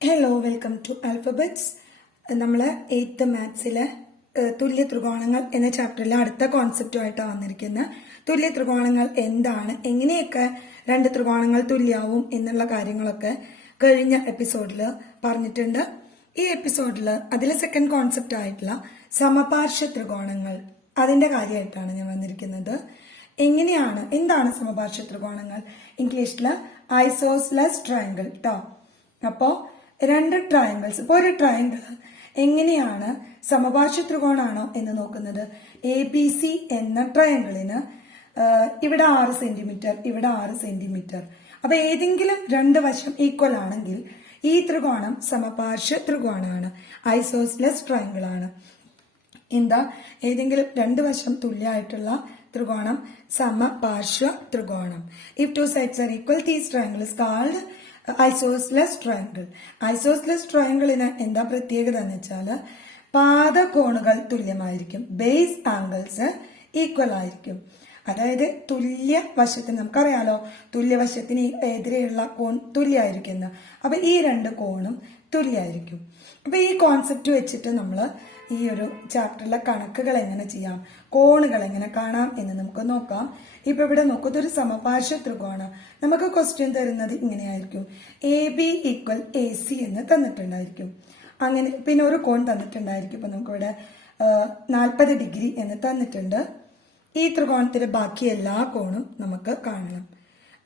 Hello welcome to alphabets നമ്മൾ eighth മാത്സിലെ തുല്യ ത്രികോണങ്ങൾ എന്ന ചാപ്റ്ററിൽ അടുത്ത കോൺസെപ്റ്റുമായിട്ടാണ് വന്നിരിക്കുന്നത് തുല്യ ത്രികോണങ്ങൾ എന്താണ്? എങ്ങനെയൊക്കെ രണ്ട് ത്രികോണങ്ങൾ തുല്യാവും എന്നുള്ള കാര്യങ്ങളൊക്കെ കഴിഞ്ഞ എപ്പിസോഡിൽ പറഞ്ഞിട്ടുണ്ട്. ഈ എപ്പിസോഡിൽ അതിലെ സെക്കൻഡ് കോൺസെപ്റ്റ് ആയിട്ടുള്ള സമപാർശ്വ ത്രികോണങ്ങൾ അതിന്റെ കാര്യമായിട്ടാണ് ഞാൻ വന്നിരിക്കുന്നത്. എങ്ങനെയാണ് എന്താണ് സമപാർശ്വ ത്രികോണങ്ങൾ? ഇംഗ്ലീഷിൽ ഐസോസ്ലസ് ട്രയാങ്കിൾ ട്ടോ. അപ്പോ രണ്ട് ട്രയാങ്കിൾസ് ഇപ്പോൾ ഒരു ട്രയാങ്കിൾ എങ്ങനെയാണ് സമപാർശ്വ ത്രികോണാണോ എന്ന് നോക്കുന്നത്? എ ബി സി എന്ന ട്രയാങ്കിളിന് ഇവിടെ ആറ് സെന്റിമീറ്റർ ഇവിടെ ആറ് സെന്റിമീറ്റർ അപ്പൊ ഏതെങ്കിലും രണ്ട് വശം ഈക്വൽ ആണെങ്കിൽ ഈ ത്രികോണം സമപാർശ്വ ത്രികോണാണ് ഐസോസ്ലെസ് ട്രയാങ്കിൾ ആണ്. എന്താ? ഏതെങ്കിലും രണ്ട് വശം തുല്യമായിട്ടുള്ള ത്രികോണം സമപാർശ്വ ത്രികോണം. If two sides are equal these triangle is called isosceles triangle isosceles ട്രയാങ്കിളിന് എന്താ പ്രത്യേകത എന്ന് വെച്ചാൽ പാദകോണുകൾ തുല്യമായിരിക്കും. ബേസ് ആംഗിൾസ് ഈക്വൽ ആയിരിക്കും. അതായത് തുല്യ വശത്തിന് നമുക്കറിയാലോ. തുല്യവശത്തിന് എതിരെയുള്ള കോൺ തുല്യമായിരിക്കുന്ന അപ്പൊ ഈ രണ്ട് കോണും തുല്യമായിരിക്കും അപ്പൊ ഈ കോൺസെപ്റ്റ് വെച്ചിട്ട് നമ്മൾ ഈ ഒരു ചാപ്റ്ററിലെ കണക്കുകൾ എങ്ങനെ ചെയ്യാം? കോണുകൾ എങ്ങനെ കാണാം എന്ന് നമുക്ക് നോക്കാം. ഇപ്പൊ ഇവിടെ നോക്കൂ ഇതൊരു സമപാർശ്വ ത്രികോണം. നമുക്ക് ക്വസ്റ്റ്യൻ തരുന്നത് ഇങ്ങനെയായിരിക്കും. A B equal A C എന്ന് തന്നിട്ടുണ്ടായിരിക്കും. അങ്ങനെ പിന്നെ ഒരു കോൺ തന്നിട്ടുണ്ടായിരിക്കും. ഇപ്പൊ നമുക്കിവിടെ നാൽപ്പത് ഡിഗ്രി എന്ന് തന്നിട്ടുണ്ട്. ഈ ത്രികോണത്തിലെ ബാക്കി എല്ലാ കോണും നമുക്ക് കാണണം.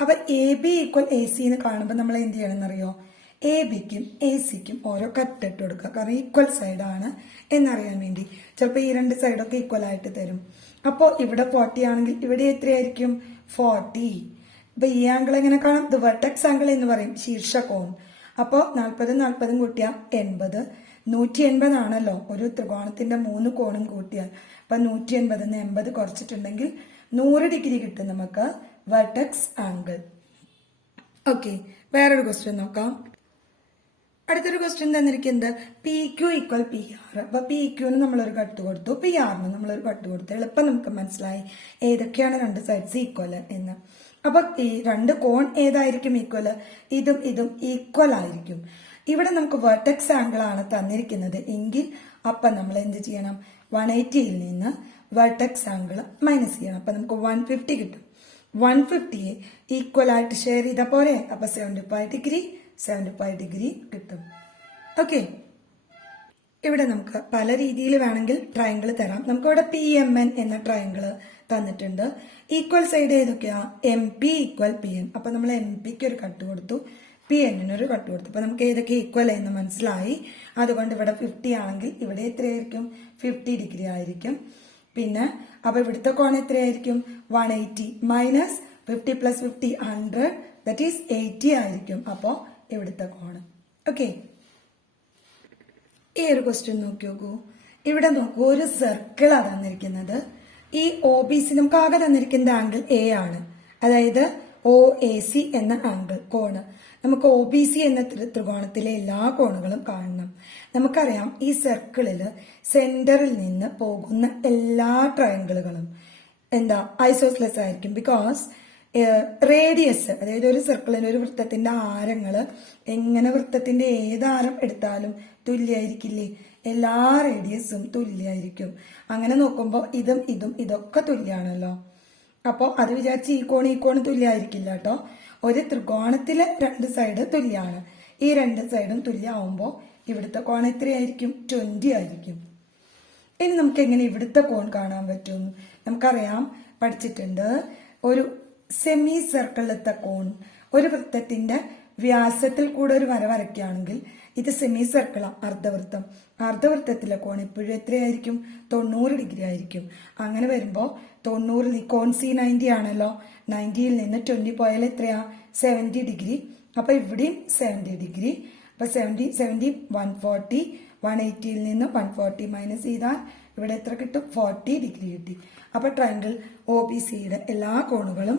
അപ്പൊ A B equal A C എന്ന് കാണുമ്പോൾ നമ്മൾ എന്ത് ചെയ്യണമെന്നറിയോ? എ ബിക്കും എ സിക്കും ഓരോ കട്ട് ഇട്ട് കൊടുക്കുക. കാരണം ഈക്വൽ സൈഡാണ് എന്നറിയാൻ വേണ്ടി. ചിലപ്പോൾ ഈ രണ്ട് സൈഡൊക്കെ ഈക്വൽ ആയിട്ട് തരും. അപ്പോൾ ഇവിടെ ഫോർട്ടി ആണെങ്കിൽ ഇവിടെ എത്രയായിരിക്കും? ഫോർട്ടി ഇപ്പൊ ഈ ആംഗിൾ എങ്ങനെ കാണാം? ഇത് വെർട്ടക്സ് ആംഗിൾ എന്ന് പറയും. ശീർഷകോൺ അപ്പോൾ നാൽപ്പതും നാൽപ്പതും കൂട്ടിയ എൺപത്. നൂറ്റി എൺപതാണല്ലോ ഒരു ത്രികോണത്തിന്റെ മൂന്ന് കോണും കൂട്ടിയാൽ. അപ്പൊ നൂറ്റി നിന്ന് എൺപത് കുറച്ചിട്ടുണ്ടെങ്കിൽ നൂറ് ഡിഗ്രി കിട്ടും നമുക്ക് വെർട്ടക്സ് ആംഗിൾ. ഓക്കെ വേറൊരു ക്വസ്റ്റ്യൻ നോക്കാം. അടുത്തൊരു ക്വസ്റ്റ്യൻ തന്നിരിക്കുന്നത് P Q equal P R അപ്പൊ പി ക്യൂന് നമ്മളൊരു കട്ട് കൊടുത്തു. പി ആറിന് നമ്മളൊരു കട്ട് കൊടുത്തു. എളുപ്പം നമുക്ക് മനസ്സിലായി. ഏതൊക്കെയാണ് രണ്ട് സൈഡ്സ് ഈക്വൽ എന്ന്. അപ്പൊ ഈ രണ്ട് കോൺ ഏതായിരിക്കും ഈക്വൽ ഇതും ഇതും ഈക്വൽ ആയിരിക്കും. ഇവിടെ നമുക്ക് വെർട്ടെക്സ് ആംഗിൾ ആണ് തന്നിരിക്കുന്നത് എങ്കിൽ അപ്പൊ നമ്മൾ എന്ത് ചെയ്യണം? വൺ എയ്റ്റിയിൽ നിന്ന് വെർട്ടെക്സ് ആംഗിൾ മൈനസ് ചെയ്യണം. അപ്പൊ നമുക്ക് വൺ ഫിഫ്റ്റി കിട്ടും. വൺ ഫിഫ്റ്റിയെ ഈക്വൽ ആയിട്ട് ഷെയർ ചെയ്ത പോലെ അപ്പൊ seventy five degree seventy five degree കിട്ടും. ഓക്കെ ഇവിടെ നമുക്ക് പല രീതിയിൽ വേണമെങ്കിൽ ട്രയങ്കിൾ തരാം. നമുക്ക് ഇവിടെ പി എം എൻ എന്ന ട്രയാങ്കിൾ തന്നിട്ടുണ്ട്. ഈക്വൽ സൈഡ് ഏതൊക്കെയാ? M P equal P N അപ്പൊ നമ്മൾ എം പിക്ക് ഒരു കട്ട് കൊടുത്തു. പി എന്നിന് ഒരു കട്ട് കൊടുത്തു. അപ്പൊ നമുക്ക് ഏതൊക്കെ ഈക്വൽ എന്ന് മനസ്സിലായി. അതുകൊണ്ട് ഇവിടെ ഫിഫ്റ്റി ആണെങ്കിൽ ഇവിടെ എത്രയായിരിക്കും? ഫിഫ്റ്റി ഡിഗ്രി ആയിരിക്കും. പിന്നെ അപ്പൊ ഇവിടുത്തെ കോൺ എത്രയായിരിക്കും? One eighty minus fifty plus fifty hundred that is eighty ആയിരിക്കും. അപ്പോൾ ഇവിടുത്തെ കോണ് ഓക്കെ ഈ ഒരു ക്വസ്റ്റ്യൻ നോക്കി നോക്കൂ. ഇവിടെ നോക്കൂ ഒരു സർക്കിൾ ആണ് തന്നിരിക്കുന്നത്. ഈ ഒ ബി സി നമുക്ക് ആകെ തന്നിരിക്കുന്ന ആംഗിൾ എ ആണ്. അതായത് ഒ എ സി എന്ന ആംഗിൾ കോണ്. നമുക്ക് ഒ ബി സി എന്ന ത്രികോണത്തിലെ എല്ലാ കോണുകളും കാണണം. നമുക്കറിയാം ഈ സർക്കിളിൽ സെന്ററിൽ നിന്ന് പോകുന്ന എല്ലാ ട്രയാങ്കിളുകളും എന്താ? ഐസോസ്ലെസ് ആയിരിക്കും. ബിക്കോസ് റേഡിയസ് അതായത് ഒരു സർക്കിളിന് ഒരു വൃത്തത്തിന്റെ ആരങ്ങൾ എങ്ങനെ വൃത്തത്തിന്റെ ഏതാരം എടുത്താലും തുല്യായിരിക്കില്ലേ? എല്ലാ റേഡിയസും തുല്യായിരിക്കും. അങ്ങനെ നോക്കുമ്പോൾ ഇതും ഇതും ഇതൊക്കെ തുല്യാണല്ലോ. അപ്പോൾ അത് വിചാരിച്ച് ഈ കോൺ ഈ കോൺ തുല്യമായിരിക്കില്ല കേട്ടോ ഒരു ത്രികോണത്തിലെ രണ്ട് സൈഡ് തുല്യാണ്. ഈ രണ്ട് സൈഡും തുല്യമാവുമ്പോൾ ഇവിടുത്തെ കോൺ എത്രയായിരിക്കും? ട്വന്റി ആയിരിക്കും. ഇനി നമുക്ക് എങ്ങനെ ഇവിടുത്തെ കോൺ കാണാൻ പറ്റും? നമുക്കറിയാം പഠിച്ചിട്ടുണ്ട്. ഒരു സെമി സർക്കിളിലത്തെ കോൺ ഒരു വൃത്തത്തിന്റെ വ്യാസത്തിൽ കൂടെ ഒരു വര വരയ്ക്കുകയാണെങ്കിൽ ഇത് സെമി സർക്കിളാണ് അർദ്ധവൃത്തം. അർദ്ധവൃത്തത്തിലെ കോൺ എപ്പോഴും എത്രയായിരിക്കും? തൊണ്ണൂറ് ഡിഗ്രി ആയിരിക്കും. അങ്ങനെ വരുമ്പോൾ തൊണ്ണൂറിൽ കോൺ സി നയന്റി ആണല്ലോ. നയന്റിയിൽ നിന്ന് ട്വന്റി പോയാൽ എത്രയാ? Seventy degree. അപ്പോൾ ഇവിടെയും സെവന്റി ഡിഗ്രി. അപ്പോൾ seventy seventy one forty one എയ്റ്റിയിൽ നിന്ന് വൺ ഫോർട്ടി മൈനസ് ചെയ്താൽ ഇവിടെ എത്ര കിട്ടും? ഫോർട്ടി ഡിഗ്രി കിട്ടി. അപ്പോൾ ട്രയാങ്കിൾ ഒ ബി സിയുടെ എല്ലാ കോണുകളും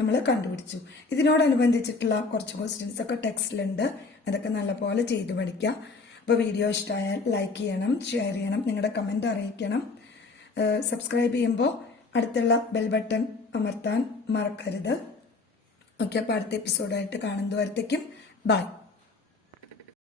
നമ്മൾ കണ്ടുപിടിച്ചു. ഇതിനോടനുബന്ധിച്ചിട്ടുള്ള കുറച്ച് ക്വസ്റ്റ്യൻസ് ഒക്കെ ടെക്സ്റ്റിലുണ്ട് അതൊക്കെ നല്ലപോലെ ചെയ്ത് പഠിക്കാം. അപ്പോൾ വീഡിയോ ഇഷ്ടമായാൽ ലൈക്ക് ചെയ്യണം ഷെയർ ചെയ്യണം നിങ്ങളുടെ കമന്റ് അറിയിക്കണം. സബ്സ്ക്രൈബ് ചെയ്യുമ്പോൾ അടുത്തുള്ള ബെൽ ബട്ടൺ അമർത്താൻ മറക്കരുത്. ഓക്കെ അപ്പോൾ അടുത്ത എപ്പിസോഡായിട്ട് കാണുന്നതുവരത്തേക്കും ബൈ